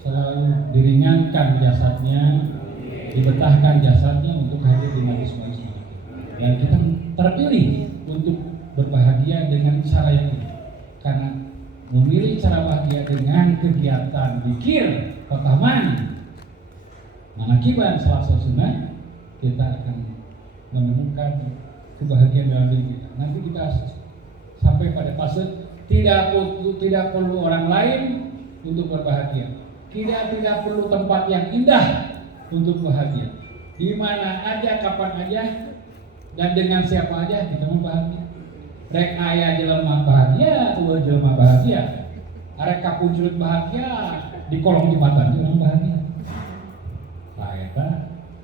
selalu diringankan jasadnya, dibetahkan jasadnya untuk hadir di majelis-majelis dan kita terpilih untuk berbahagia dengan cara yang ini. Karena memilih cara bahagia dengan kegiatan zikir pertama mengakibat salah satu sunnah, kita akan menemukan kebahagiaan dalam diri kita. Nanti kita sampai pada fase tidak perlu orang lain untuk berbahagia. Tidak perlu tempat yang indah untuk bahagia. Di mana aja, kapan aja, dan dengan siapa aja kita mau bahagia. Rek aya jelema bahagia, dua jelema bahagia. Arek kapuncut bahagia di kolong jembatan jelema bahagia. Nah, eta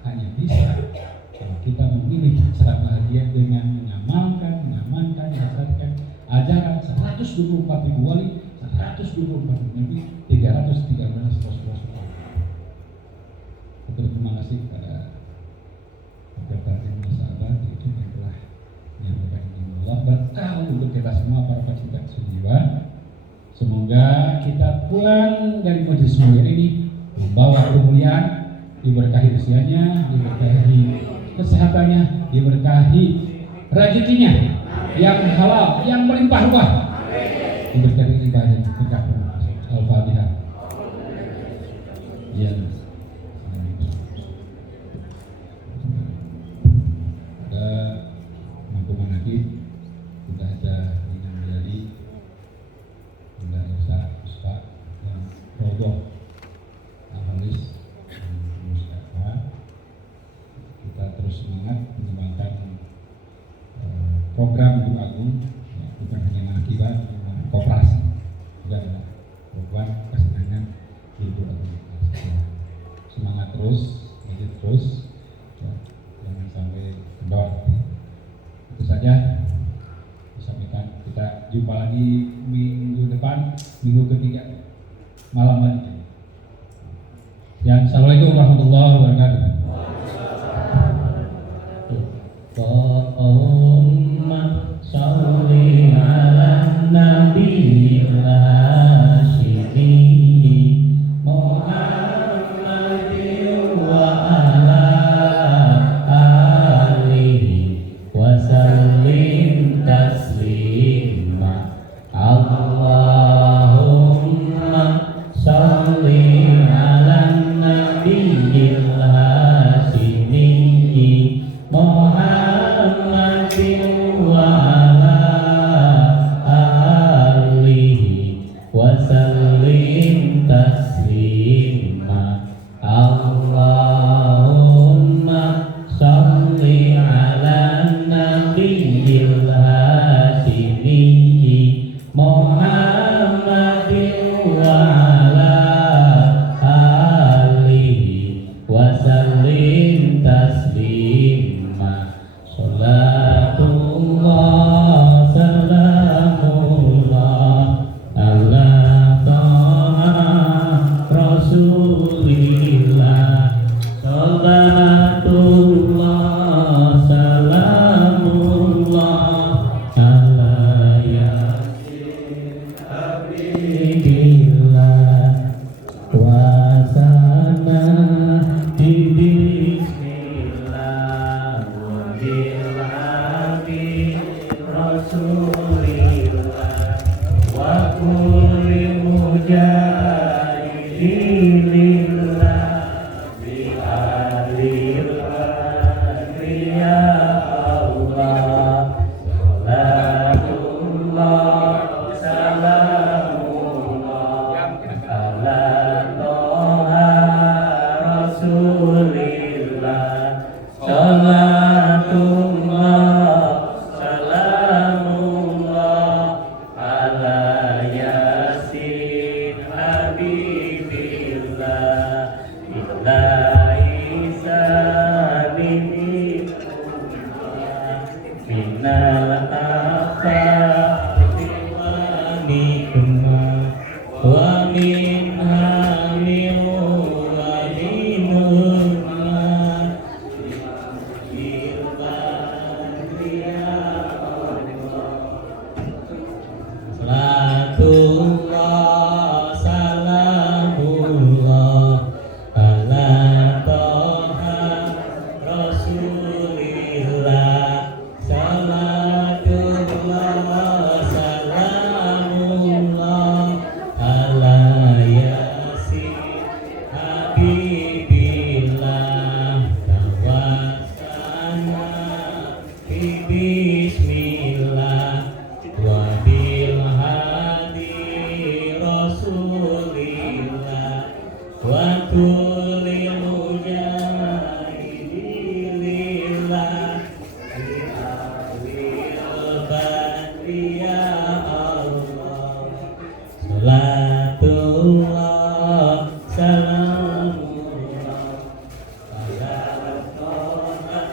hanya bisa kalau kita memilih cara bahagia dengan mengamankan, dasarkan ajaran 124.000 wali, 124.000 nabi, 313 rasul-rasul. Terima kasih kepada Bapak Ibu sahabat itu yang telah menyampaikan Allah berkah untuk kita semua para pecinta jiwa. Semoga kita pulang dari majelis mulia ini membawa kemuliaan, diberkahi usianya, diberkahi kesehatannya, diberkahi rezekinya yang halal, yang melimpah ruah, diberkahi ibadah berkah. Al-Fatihah. Ya. Mangkuman lagi sudah ada yang menjadi sudah Ustaz yang roboh analis Mustafa. Kita terus semangat mengembangkan program Ibu Agung, bukan hanya mengakibat terus ya, jangan sampai kendor. Itu saja disampaikan. Kita jumpa lagi minggu depan, minggu ketiga malam lagi. Ya, assalamualaikum warahmatullahi wabarakatuh. Allahumma sholli ala nabiyil hasyimi Muhammadin wa ala alihi wa sallim taslima. Allahumma sholli ala nabiyil hasyimi Muhammadin wa ala alihi wa sallim taslima. Allahumma sholli ala nabiyil hasyimi Muhammadin wa ala alihi wa sallim taslima. Salatullah salamullah ala taha rasulillah. Salatullah salamullah ala yasin habibillah wa sana bismillah wa bilahi rasulillah wa kulli mujahidillah bi alillah ya Allah. Salatullah salamullah ala toha rasulillah. Salatullah salamullah ala yasin habibillah ilahi salimi minal afati wa nikmah wa min hamil wa minumah. Salatullah salamullah ala toha rasulillah. Salatullah salamullah ala yasin habibillah. Tawasana bismillah wa bil hadi rasulillah wa kulli mujahidillah bi alil badri ya Allah. Salatullah salamullah ala toha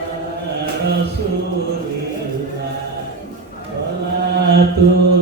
rasulillah. Salatu